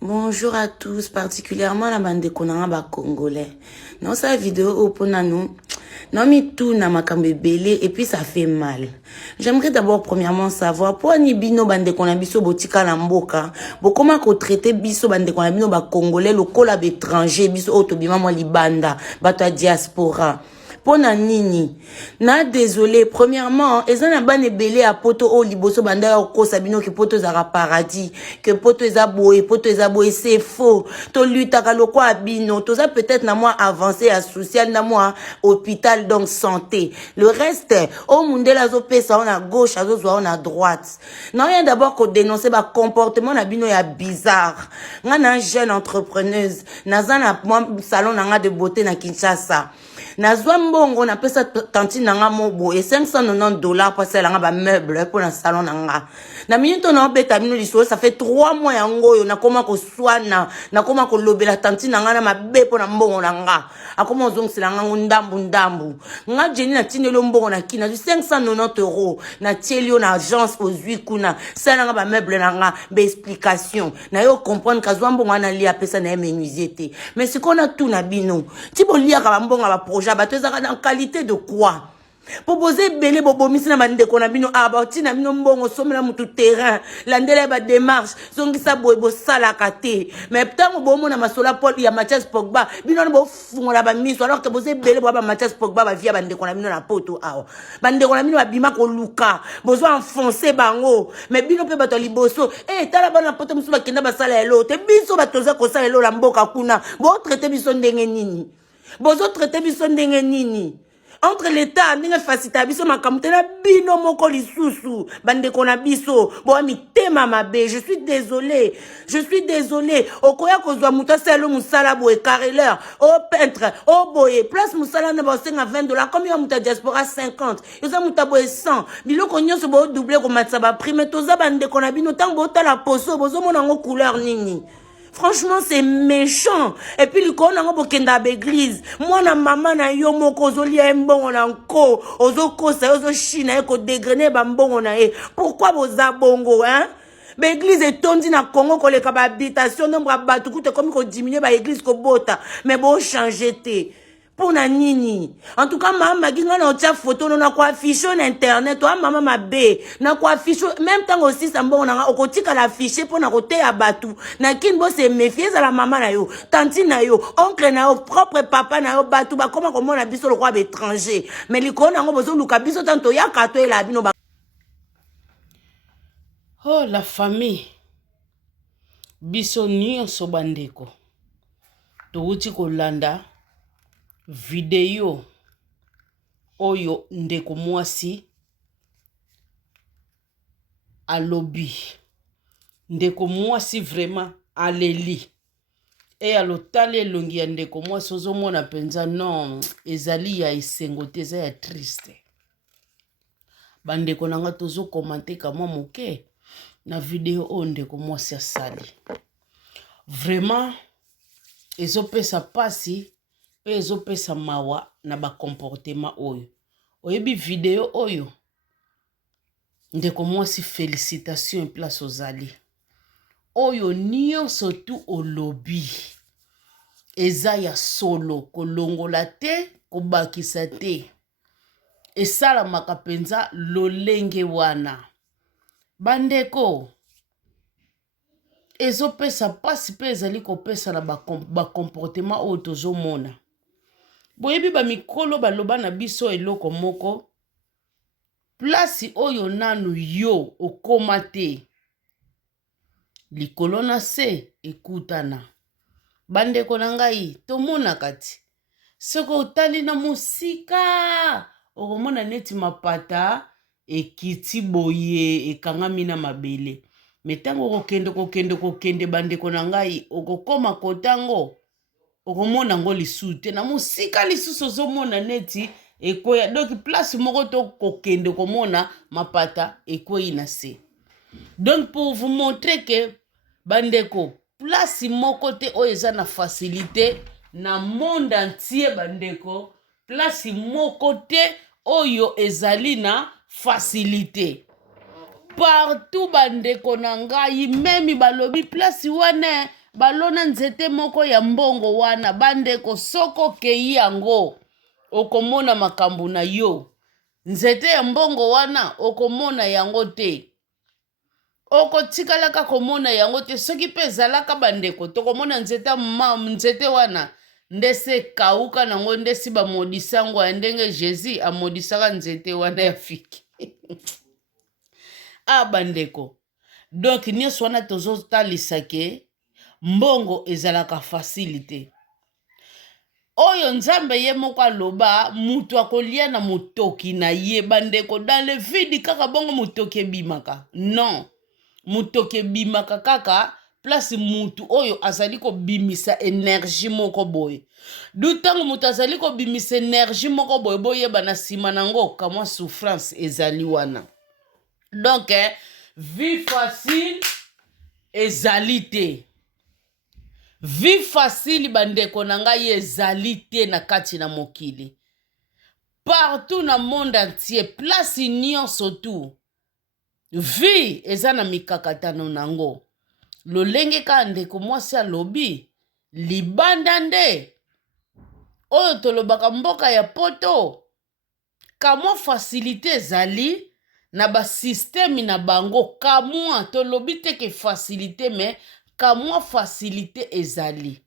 Bonjour à tous, particulièrement la bande de Konanga congolais. Dans sa vidéo, au ponano, non mi tout na makambe belé et puis ça fait mal. J'aimerais d'abord premièrement savoir pour ni bino bande konabiso botika la mboka, bo comment ko traiter biso bande konabino ba congolais lokola étranger biso otobima mo libanda, bato diaspora. Pona nini na désolé premièrement ezana bane belé à poto o liboso banda ko sabino ki poto zara paradis que poto ezaboé c'est faux to luta ka lokwa abino to za peut-être na moi avancé à social na moi hôpital donc santé le reste au mundela zo pesa on à gauche azo zo on à droite non rien d'abord ko dénoncer ba comportement na bino ya bizarre ngana jeune entrepreneuse nazana moi salon nga de beauté na Kinshasa Nazwa mbongo na pesa tantine nanga mobo et $590 pour cela nga ba meuble pour un salon nanga. Na minute na obeta mino liso ça fait 3 mois yango yo na koma ko swana na koma ko lobela tantine nanga na mabe pour na mbongo nanga. Akoma ozongisela nga ndambu. Nga jeni na tinelo mbongo na kina du €590 na tielio na agence aux huit kuna. Ça nga ba meuble nanga be explication. Na yo comprendre kazwa mbongo na lia pesa na menuisier. Mais ce qu'on a tout na bino. Ti bo lia ka mbongo ba projet en qualité de quoi? Proposer belé bobo misina bande konabino abati na bino mbongo somela mutu terrain landela ba démarche zongisa boyebo sala kate mais tant bomo na masola Paul ya Mathias Pogba bino bo fungola ba miso alors que boze belé boba Mathias Pogba ba via bande konabino na poto awa bande konabino abima ko luka bozo enfoncer bango mais bino pe bato liboso tala bana poto musu ba kenda ba sala elo te biso batoza ko sala elo la mboka kuna bo traiter biso ndenge nini bozo traiter biso ndenge nini entre l'état ndenge facilita biso makamute na bino moko lisusu bande kona biso bo mitema mabe je suis désolé okoya kozwa muta selo musala boye carreleur au peintre au boye place musala na ba $20 combien muta diaspora 50 yoza muta boye 100 biloko nyonso bo doubler ko matsa ba prime toza bande kona bino tango tala poso bozo mona ngo couleur nini. Franchement, c'est méchant. Et puis, le con, on a kenda l'église. Moi, na maman, na yo, moko, zoli, mbon, on a nko. Ozo, kosa, ozo, china, eko, dégrene, bambon, on a, pourquoi vos abongo, hein? L'église est tondue na Congo, ko le kaba habitation, nombre abatu, koute, comme ko diminue, ba église, ko bota. Mais bon, changer, te. Pour na nini. En tout cas, maman, ginga na otia photo, na kwa affiche sur internet, toi, maman, ma bé, na kwa affiche, même temps aussi, ça m'bon, na okotika la affiche, pour na kote ya batu. Na kinbo se méfier, à la maman na yo, tanti na yo, oncle na yo, propre papa na yo, batu, ba, comment na biso le roi étranger. Mais l'icône, na bozo, luka biso, tanto ya kato et la bino, ba. Oh, la famille. Biso nyonso bandeko. Touti kolanda. Video oyo ndeko mwasi alobi ndeko mwasi vraiment aleli et alotali elongi ya ndeko mwasi ozomona penza non ezali ya esengo te eza ya triste bandeko nanga tozo komante kama moke na video oyo ndeko mwasi asali vraiment ezopesa pasi pe ezopesa mawa na ba comportement oyo oyebi video oyo ndeko mwasi félicitation place ozali oyo nyonso tu olobi eza ya solo kolongola te kobakisa te esalamaka penza lolenge wana bandeko ezopesa pasi pe ezali kopesa na ba comportement oyo tozomona boyebi ba mikolo baloba na biso eloko moko place oyo nanu yo okoma te likolo na se ekutana bandeko na ngai tomona kati soko otali na musika okomona neti mapata ekiti boye ekangami na mabele metango kokende bandeko na ngai okokoma kotango okomona ngo lisu te na musika lisusu ozomona neti ekweya donc place moko to kokende komona mapata ekweyi na se donc pour vous montrer que bandeko place moko te oyo eza na facilité na monde entier bandeko place moko te oyo ezali na facilité partout bandeko na ngai memi balobi place wana balona nzete moko ya mbongo wana bandeko soko kei yango okomona makambo na yo nzete ya mbongo wana okomona yango te okotikalaka komona yango te soki mpe ezalaka bandeko tokomona nzete wana nde se kauka nango nde si bamodisango ya ndenge jésus amodisaka nzete wana ya fiki bandeko donc nyonso wana tozotalisa ke mbongo ezalaka fasile te oyo nzambe ye moko aloba mutu akolia na motoki na ye bandeko dans le vide kaka bongo motoki ebimaka non motoki ebimaka kaka place mutu oyo azali kobimisa énergie moko boye du ntango mutu azali kobimisa énergie moko boye boyeba na nsima nango kamwa souffrance ezali wana donc vie facile ezali te vie facile bandeko na ngai ezali te na kati na mokili partout na monde entier place nyonso tu vie eza na mikakatano nango lolenge ka ndeko mwasi alobi libanda nde oyo tolobaka mboka ya poto kamwa facilité ezali na basysteme na bango kamwa tolobi teke facilité me kamwa facilité ezali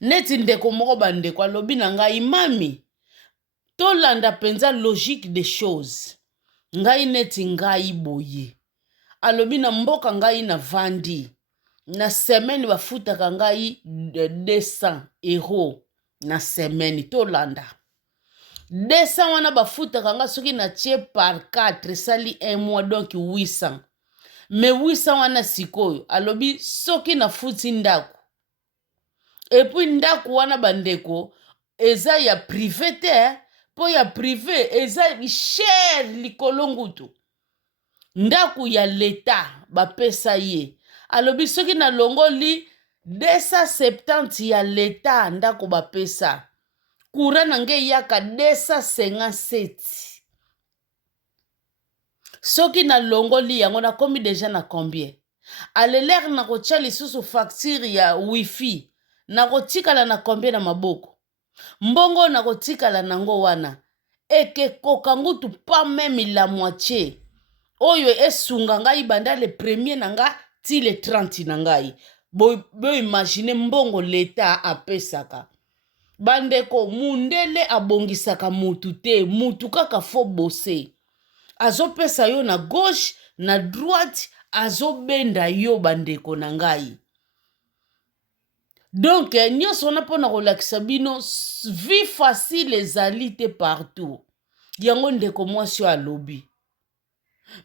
neti ndeko moko bandeko alobi na ngai mami tolanda mpenza logique des choses ngai neti ngai boye alobi na mboka ngai na vandi na semaine bafutaka ngai 200 € na semaine tolanda 200 wana bafutaka nga soki na tie par 4 esali 1 mois donc 800 me 800 wana sikoyo alobi soki nafuti ndako epuis ndako wana bandeko eza ya privé te mpo ya privé eza cher likolo ngutu ndako ya leta bapesa ye alobi soki nalongoli 270 ya leta ndako bapesa courant na nge yaka 257 soki nalongoli yango nakomi deja na combien alelere nakotia lisusu facture ya wifi nakotikala na combien na maboko mbongo nakotikala nango wana ekekoka ngutu pa meme la moitié oyo esunga ngai banda le premier na nga ti le 30 na ngai bo imagine mbongo leta apesaka bandeko mundele abongisaka mutu te mutu kaka fo bose azopesa yo na gauche na droite azobenda yo bandeko na ngai donc nyonso wana mpona kolakisa bino vie facile ezali te partout yango ndeko mwasi oyo alobi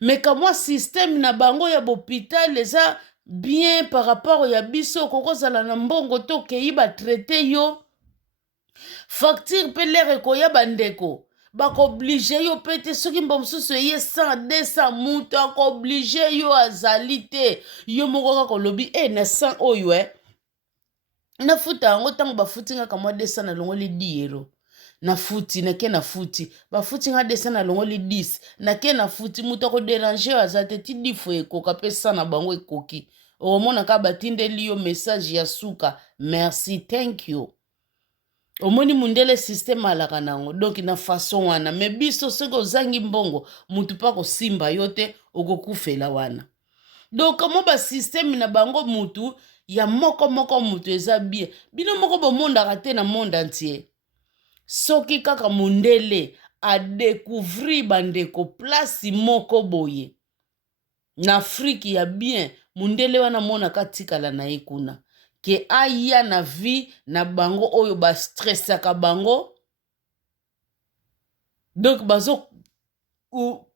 meka mwa systeme na bango ya bopital eza bien par rapport ya biso kokozala na mbongo to okei batraite yo facture mpe lere ekoya bandeko bakooblige yo mpe te soki mbo mosusu eye 100 200 mutu akooblige yo azali te yo moko kaka olobi na 100 oyo nafuta yango ntango bafuti nga kamwa 200 nalongoli 10 € nafuti nake nafuti bafuti nga 200 nalongoli 10 nake nafuti mutu akoderange yo aza te ti difo ekoka mpe 100 na bango ekoki omona ka batindeli yo message ya suka merci thank you omoni mundele systeme alaka nango donc na façon wana me biso soki ozangi mbongo mutu mpa kosimba yo te okokufela wana donc mo basysteme na bango mutu ya moko mutu eza bien bino moko bomondaka te na monde entier soki kaka mundele adécouvrir bandeko place moko boye na Afrique ya bien mundele wana monaka tikala na ye kuna ke aya na vie na bango oyo bastressaka bango donc bazo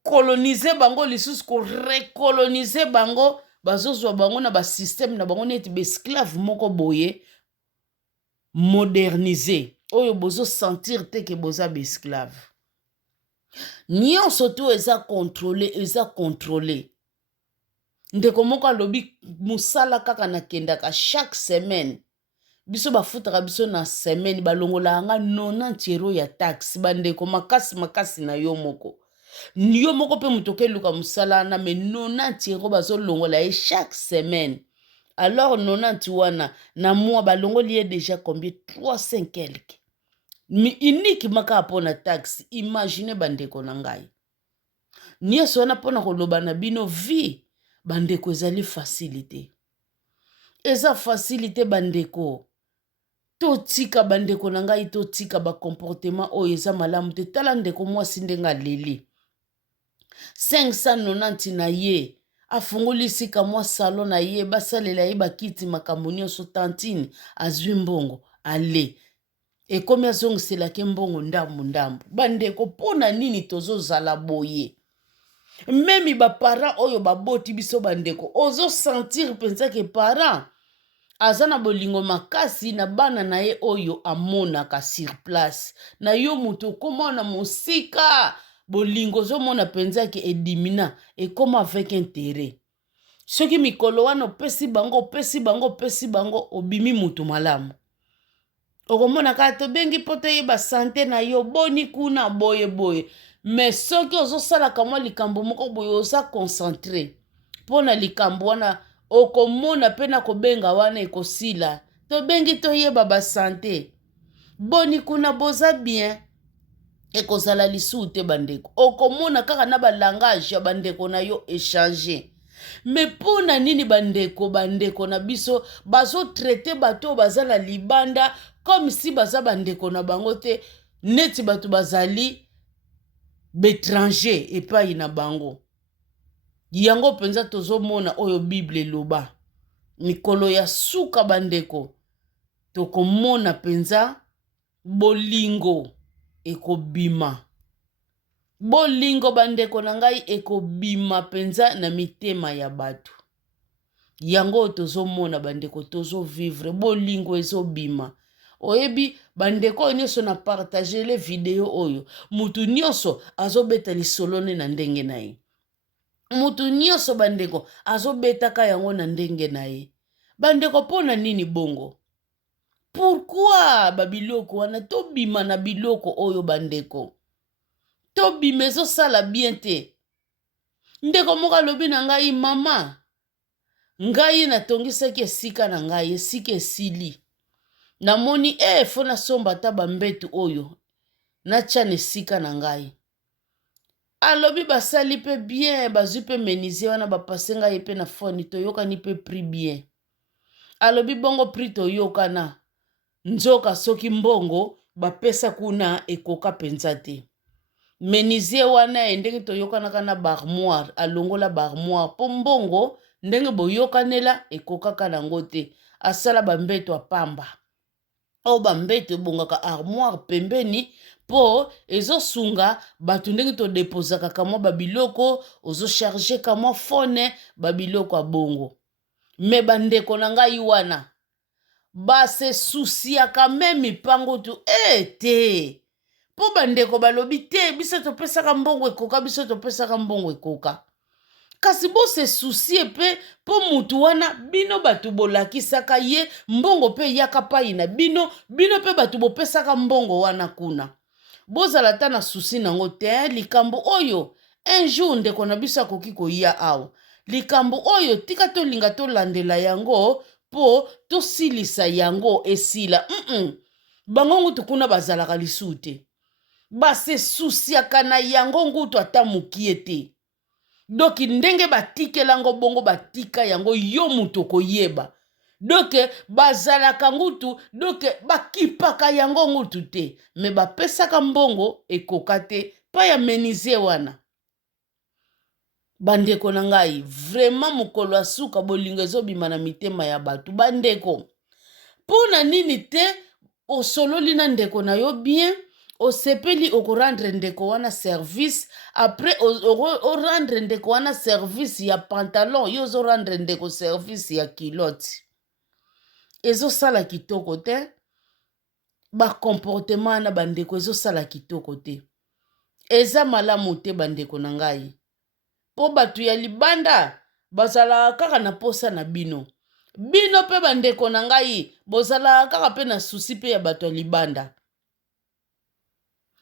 kolonize bango lisusu korekolonize bango bazozwa bango na basysteme na bango neti baesclave moko boye modernise oyo bozosentir te ke boza baesclave nyonso to eza contrôlé ndeko moko alobi musala kaka nakendaka chaque semaine biso bafutaka biso na semaine balongolaka nga 90 € ya taxe bandeko makasi na yo moko Yo moko pe mutoke luka musala na me 90 euro bazolongola ye chaque semaine. Alors 90 wana na mois balongoli ye déjà combien 300 quelque. Unique maka pona taxe. Imaginez bandeko na ngai. Nyonso wana pona koloba na bino vie bandeko ezali facilité. Eza facilité bandeko. Totika bandeko na ngai totika ba comportement oyo eza malamu te tala ndeko mwasi ndenga leli. 590 na ye afungoli sika mwa salon na ye basalela ye bakiti makambo nyonso tantine azwi mbongo ale ekomi azongiselaki mbongo ndambu bandeko mpona nini tozozala boye memi baparent oyo baboti biso bandeko ozosentir mpenza ke parent aza na bolingo makasi na bana na ye oyo amonaka sur place na yo mutu okoma na mosika bolingo ozomona mpenza ke edimina ekoma avec intérêt soki mikolo wana opesi bango obimi mutu malamu okomona kaka tobengi mpo toyeba sante na yo boni kuna boye mais soki ozosalaka mwa likambo moko boye oza concentré mpo na likambo wana okomona mpe na kobenga wana ekosila tobengi toyeba basante boni kuna boza bien ekozala lisusu te bandeko okomona kaka na balangage ya bandeko na yo échanger me mpona nini bandeko na biso bazotraite bato oyo baza na libanda comme si baza bandeko na bango te neti bato bazali bétranger epai na bango yango mpenza tozomona oyo bible eloba mikolo ya suka bandeko tokomona mpenza bolingo ekobima bolingo bandeko na ngai ekobima mpenza na mitema ya bato yango tozomona bandeko tozovivre bolingo ezobima oyebi bandeko oyo nyonso na partage le video oyo mutu nyonso azobeta lisolone na ndenge na ye mutu nyonso bandeko azobetaka yango na ndenge na ye bandeko mpona nini bongo pourquoi babiloko wana tobima na biloko oyo bandeko tobima ezosala bien te ndeko moko alobi na ngai mama ngai natongisaki esika na ngai esika esili namoni fo nasomba ata bambetu oyo natya na esika na ngai alobi basali mpe bien bazwi mpe menisie wana bapase ngai mpe na foni toyokani mpe prix bien alobi bongo prix toyokana nzoka soki mbongo bapesa kuna ekoka mpenza te menisie wana ndenge toyokanaka na barmoire alongola barmoire mpo mbongo ndenge boyokanela ekokaka nango te asala bambeto apamba oyo bambeto ebongaka armoire pembeni mpo ezosunga bato ndenge todepozaka kamwa babiloko ozocharge kamwa fone babiloko abongo me bandeko na ngai wana base susiaka me mipango tu te mpo bandeko balobi te biso topesaka mbongo ekoka biso topesaka mbongo ekoka kasi bose susie mpe mpo mutu wana bino bato bolakisaka ye mbongo mpe eyaka pai na bino mpe bato bopesaka mbongo wana kuna bozala ta na susi nango te likambo oyo un jour ndeko na biso akoki koya awa likambo oyo tika tolinga tolandela yango mpo tosilisa yango esila bango ngutu kuna bazalaka lisusu te base susiaka na yango ngutu ata mokie te doki ndenge batikelango bongo batika yango yo mutu okoyeba doke bazalaka ngutu doke bakipaka yango ngutu te me bapesaka mbongo ekoka te pa ya menisie wana bandeko na ngai vraiment mokolo ya suka bolingo ezobima na mitema ya bato bandeko mpona nini te osololi na ndeko na yo bien osepeli okorendre ndeko wana service après orendre ndeko wana service ya pantalon yo ozorendre ndeko service ya kilote ezosala kitoko te bakomportema wana bandeko ezosala kitoko te eza malamu te bandeko na ngai mpo bato ya libanda bazalaka kaka na posa na bino mpe bandeko na ngai bozalaka kaka mpe na susi mpe ya bato ya libanda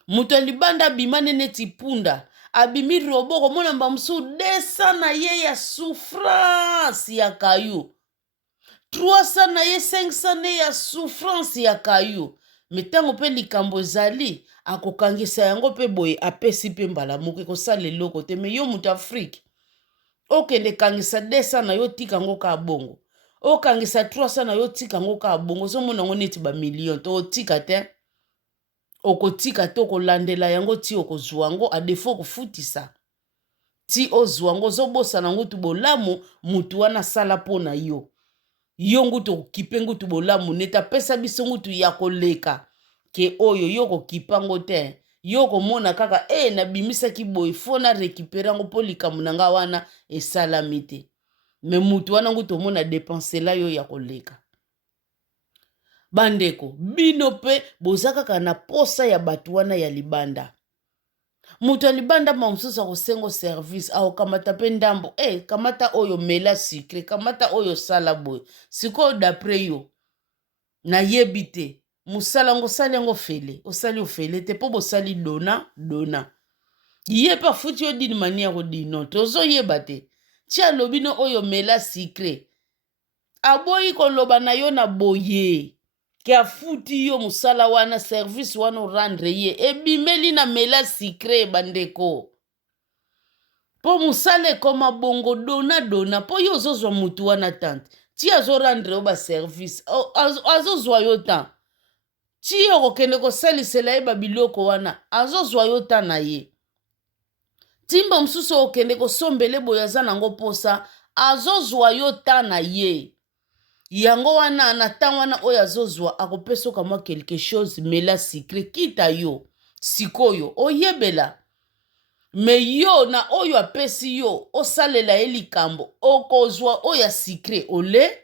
moto ya libanda abimane neti punda abimi robo komona mbamsu desa na ye ya souffrance ya kayu 300 na ye 500 na ye ya souffrance ya kayu me ntango mpe likambo ezali akokangisa yango mpe boye apesi mpe mbala moko ekosala eloko te me yo moto afrike okende kangisa 200 na yo tika yango ka bongo okangisa 300 na yo tika yango ka bongo ozomona yango neti bamillion to otika te okotika te okolandela yango ti okozwa yango adefo okofutisa ti ozwa yango ozobosana ngutu bolamu mutu wana asala mpo na yo yo ngutu okokipe ngutu bolamu neti apesa biso ngutu ya koleka ke oyo yo kokipa yango te yo komona kaka nabimisaki boye fo na rekipere yango mpo likambo na nga wana esalami te me mutu wana ngutu omona depensela yo ya koleka. Bandeko bino pe boza kaka na posa ya bato wana ya libanda mutu ya libanda mamosusu akosengo service akokamata mpe ndambo kamata oyo mela sucre kamata oyo sala boye sikoyo dapres yo nayebi te mosala yango osali yango fele osali ofele te mpo bosali dona ye mpe afuti yo dini manière odino tozoyeba te ti alobi no oyo mela sucre aboyi koloba na yo na boye ke afuti yo mosala wana service wana orendre ye ebimeli na mela sucre bandeko mpo mosala ekoma bongo dona mpo yo ozozwa mutu wana tante ti azorendre yo baservice azozwa yo tan ti okokende kosalisela ye babiloko wana azozwa yo tan na ye timba mosusu okende kosombele boye aza nango posa azozwa yo tan na ye yango wana na ntan wana oyo azozwa akopesa okamwa quelque chose mela sucre kita yo sikoyo oyebela me yo na oyo apesi yo osalela ye likambo okozwa oyo sucre ole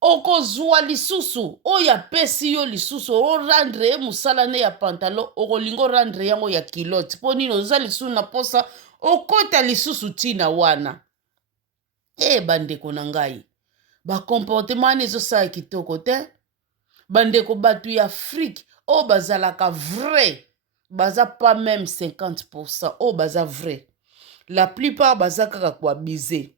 okozwa lisusu oyo apesi yo lisusu orendre ye mosala ne ya pantalon okolinga orendre yango ya kilote mpo nini oza lisusu na posa okota lisusu ntina wana bandeko na ngai bakomportema wana ezosala kitoko te bandeko bato ya afrike oyo bazalaka vrai baza pas même 50% oyo baza vrai la plupart baza kaka koabize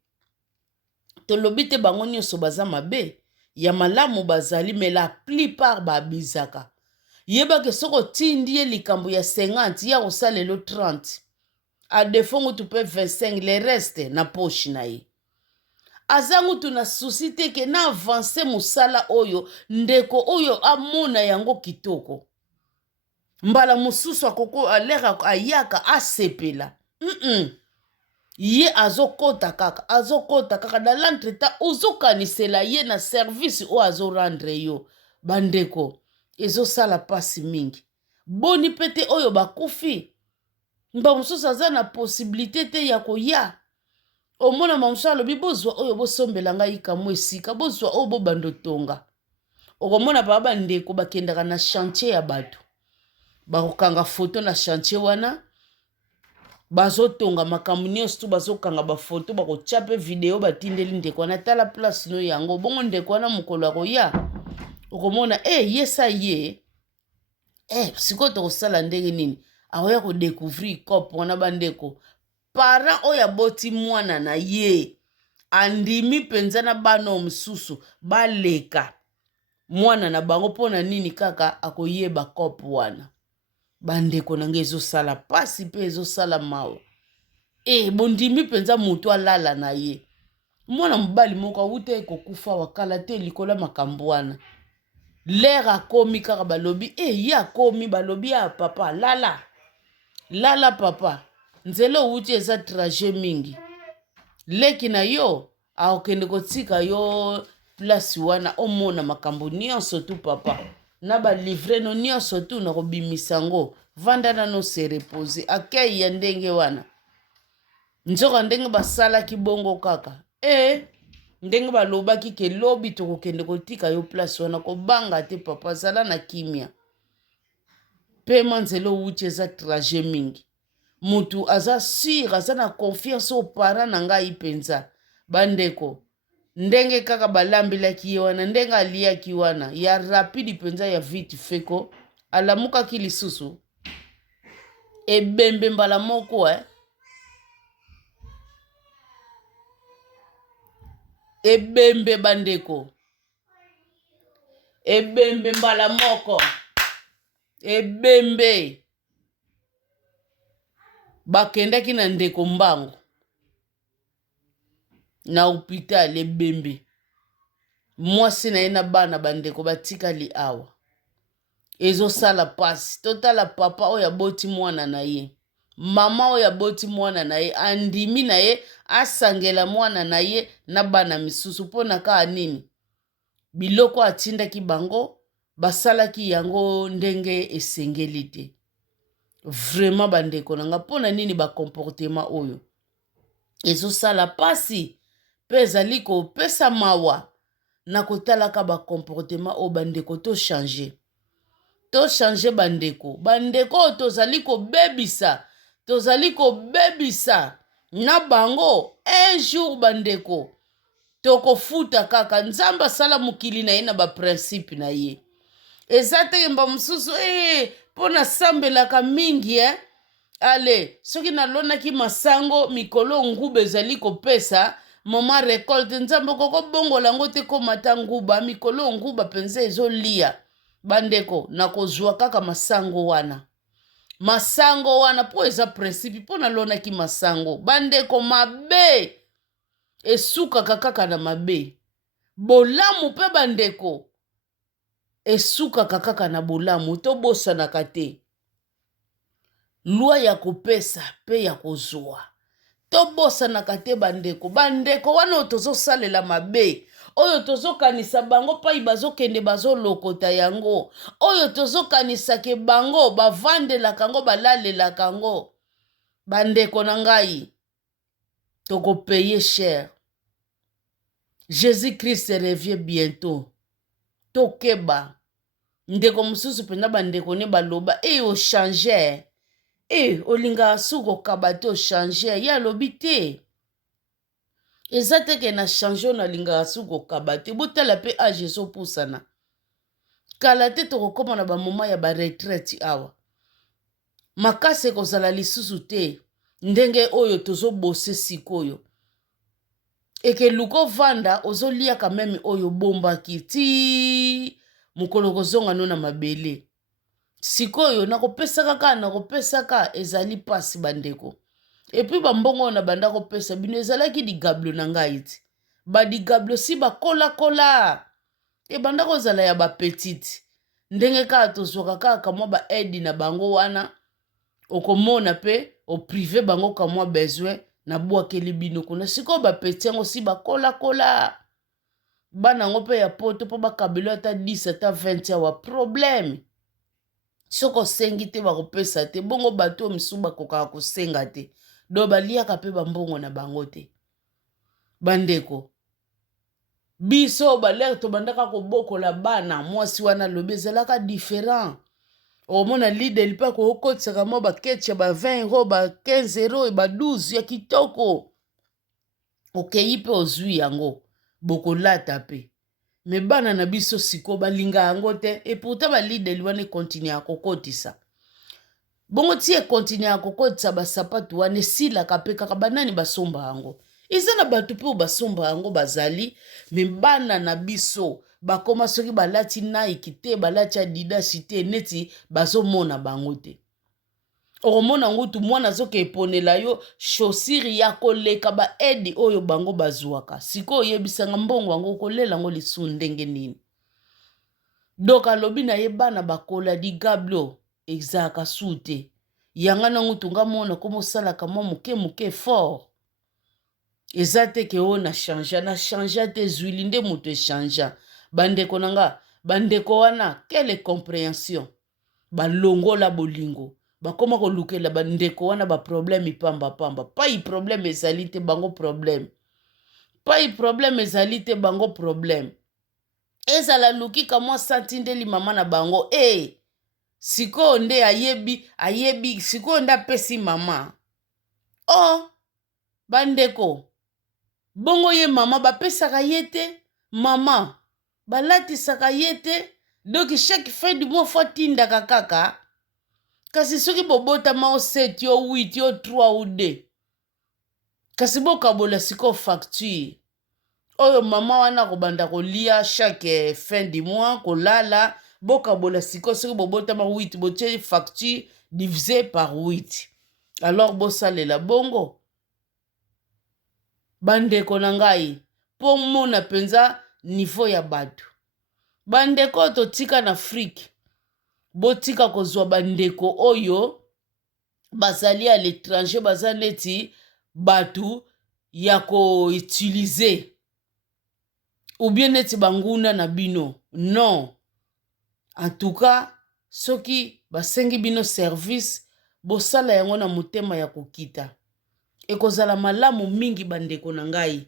tolobi te bango nyonso baza mabe ya malamu bazali me la plupart baabizaka yebake soki otindi ye likambo ya 50 ya kosalelo 30 adefo ngutu mpe 25 le reste na poche na ye aza ngutu na susi te ke na avanse mosala oyo ndeko oyo amona yango kitoko mbala mosusu akoko aleka ayaka asepela ye azokota kaka na l'entretemps ozokanisela ye na service oyo azorendre yo bandeko ezosala pasi mingi boni pete oyo bakufi mba mosusu aza na posibilité te ya koya omona mamosusu alobi bozwa oyo bosombela ngai kamwa esika bozwa oyo bobanda tonga okomona baba bandeko bakendaka na chantier ya bato bakokanga foto na chantier wana bazotonga makambo nyonso tu bazokanga bafoto bakotya mpe video batindeli ndeko wana tala place no yango bongo ndeko wana mokolo akoya okomona yesa ye sikoyo tokosala ndenge nini akoya kodécouvrir cope wana bandeko parent oyo aboti mwana na ye andimi mpenza na bana mosusu baleka mwana na bango mpona nini kaka akoyeba cope wana bandeko na nge ezosala pasi mpe ezosala mawa bondimi mpenza moto alala na ye mwana mobali moko awuta ekokufa wakala te likolo ya makambo wana lere akomi kaka balobi ye akomi balobi ya papa lala papa nzela owuti eza trajet mingi leki na yo akokende kotika yo place wana omona makambo nyonso tu papa na balivre no nyonso tu na kobimisa ngo vanda nano se repose akei ya ndenge wana nzoka ndenge basalaki bongo kaka ndenge balobaki ke lobi tokokende kotika yo place wana kobanga te papa zala na kimia pema nzela owuti eza trajet mingi mutu aza sur aza na confiance au parent na ngai mpenza bandeko ndenge kaka balambelaki ye wana ndenge aliaki wana ya rapide mpenza ya vite feko alamukaki lisusu ebembe mbala moko ebembe bandeko ebembe mbala moko ebembe bakendaki na ndeko mbango na hôpital ebembe mwasi na ye na bana bandeko batikali awa ezosala pasi totala papa oyo aboti mwana na ye mama oyo aboti mwana na ye andimi na ye asangela mwana na ye na bana misusu mpo na kaa nini biloko atindaki bango basalaki yango ndenge esengeli te vraiment bandeko nanga mpo na nini bakomportema oyo ezosala pasi mpe ezali kopesa mawa na kotalaka bakomportema oyo bandeko tochange bandeko oyo tozali kobebisa na bango un jour bandeko tokofuta kaka nzambe asala mokili na ye na baprincipe na ye eza te mba mosusu mpo nasambelaka mingi ale soki nalonaki masango mikolo nguba ezali kopesa mama récolte nzambe kokobongola yango te komata nguba mikolo nguba mpenza ezolia bandeko nakozwa kaka masango wana mpo eza principe mpo nalonaki masango bandeko mabe esukaka kaka na mabe bolamu mpe bandeko esukaka kaka na bolamu tobosanaka te lwa ya kopesa mpe ya kozwa tobosanaka te bandeko wana oyo tozosalela mabe oyo tozokanisa bango pai bazokende bazolokota yango oyo tozokanisake bango bavandelaka yango balalelaka yango bandeko na ngai tokopeye cher Jésus-Christ revient bientôt tokeba ndeko mosusu mpenza bandeko ne baloba ochange olingaka suki okaba te ochange ye alobi te eza teke na change oyo nalingaka suki okaba te botala mpe age ezopusana kala te tokokoma na bamoma ya baretraite awa makasi ekozala lisusu te ndenge oyo tozobose sikoyo ekeluka ovanda ozoliaka meme oyo bombaki ti mokolo kozonga no na mabele sikoyo nakopesaka ezali pasi bandeko epui bambongo oyo na banda kopesa bino ezalaki digablo na ngai ti badigablo si bakolakola ebanda kozala ya bapetite ndenge kaka tozwaka kaka mwa baedi na bango wana okomona mpe oprive bango kamwa besoin na bwakeli bino kuna sikoyo bapeti yango si bakolakola bana yango mpe ya poto mpo bakabelo ata 10 ata 20 awa problème soko osengi te bakopesa te bongo bato oyo misusu bakokaka kosenga te do baliaka mpe bambongo na bango te bandeko biso balere tobandaka kobokola bana mwasi wana lobi ezalaka différent omona lidel mpe akokotisaka mwa baketch ya ba 20 euro ba 15 euro ba 12 ya kitoko okei mpe ozwi yango bokolata mpe me bana na biso siko balinga yango te epourtant balideli wana ekontinue ya kokotisa bongo ti ekontinue ya kokotisa basapatu wana esilaka mpe kaka banani basomba yango eza na bato mpe oyo basomba yango bazali me bana na biso bakoma soki balati Nike te balati Adidas te neti bazomona bango te okomona ngutu mwana azoka eponela yo chaussure ya koleka baedi oyo bango bazwaka sikoyo oyebisanga mbongo yango kolela yango lisu ndenge nini donc alobi na ye bana bakola digablo ezalaka su te yanga na ngutu nga mona komosalaka mwa moke fort eza te ke oyo na change te zwili nde moto echangea bandeko na nga bandeko wana quelle compréhension balongola bolingo bakoma kolukela bandeko wana baproblème ipambapamba pai problème ezali te bango problème ezala lukika mwa santi ndeli mama na bango sikoyo nde ayebi sikoyo nde apesi mama bandeko bongo ye mama bapesaka ye te mama balatisaka ye te donc chaque fin du mois fo atindaka kaka kasi soki bobotama o 7 yo 8 yo 3 ou 2 kasi bokabola siko facture oyo mama wana kobanda kolia chaque fin du mois kolala bokabola siko soki bobotama 8 botie facture divisé par 8 alors bosalela bongo bandeko na ngai mpo mona mpenza niveau ya bato bandeko totika na Afrique botika kozwa bandeko oyo bazali à l'étranger baza neti bato ya koutilize ou bien neti banguna na bino non en tout cas soki basengi bino service bosala yango na motema ya kokita ekozala malamu mingi bandeko na ngai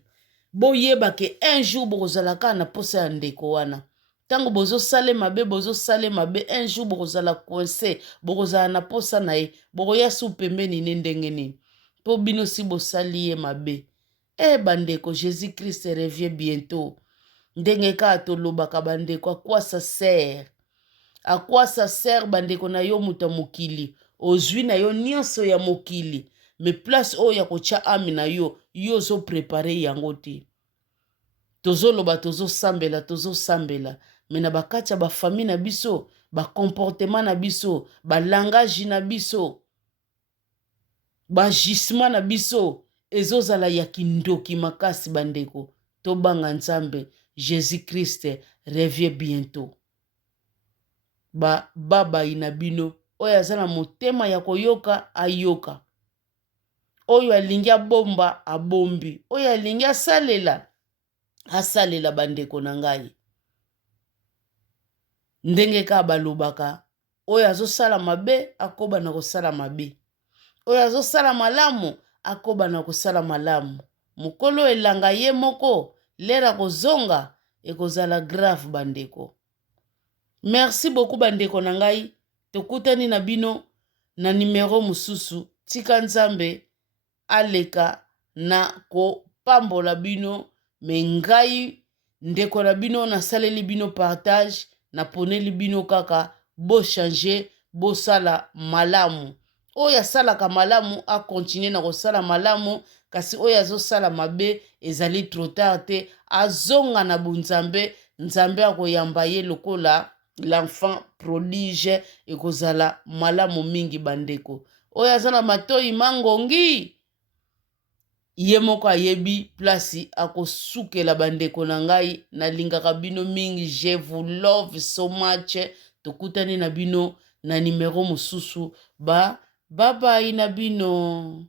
boyeba ke un jour bokozalaka na posa ya ndeko wana tango bozosale mabe un jour bokozala coincé bokozala na posa na ye bokoya su pembeni ne ndenge nini mpo bino si bosali ye mabe bandeko Jésus Christ revient bientôt ndenge kaka tolobaka bandeko à quoi ça sert bandeko na yo muta mokili ozwi na yo nyonso ya mokili me place oyo ya kotia ami na yo yo ozoprepare yango te tozoloba tozosambela me na bakati ya bafamille na biso bakomportema na biso balangage na biso bagisement na biso ezozala ya kindoki makasi bandeko tobanga nzambe Jésus Christ revient bientôt babai na bino oyo aza na motema ya koyoka ayoka oyo alingi abomba abombi oyo alingi asalela bandeko na ngai ndenge ka balobaka oyo azosala mabe akoba na kosala mabe oyo azosala malamu akoba na kosala malamu mokolo elanga ye moko lera kozonga ekozala grave bandeko merci beaucoup bandeko na ngai tokutani na bino na numero mosusu tika nzambe aleka na kopambola bino me ngai ndeko na bino nasaleli bino partage naponeli bino kaka bochange bosala malamu oyo asalaka malamu akontinue na kosala malamu kasi oyo azosala mabe ezali trop tard te azonga na bunzambe nzambe akoyamba ye lokola l'enfant prodige ekozala malamu mingi bandeko oyo aza na matoi mangongi ye moko ayebi plasi akosukela bandeko na ngai nalingaka bino mingi je vous love so much tokutani na bino na numero mosusu bye bye na bino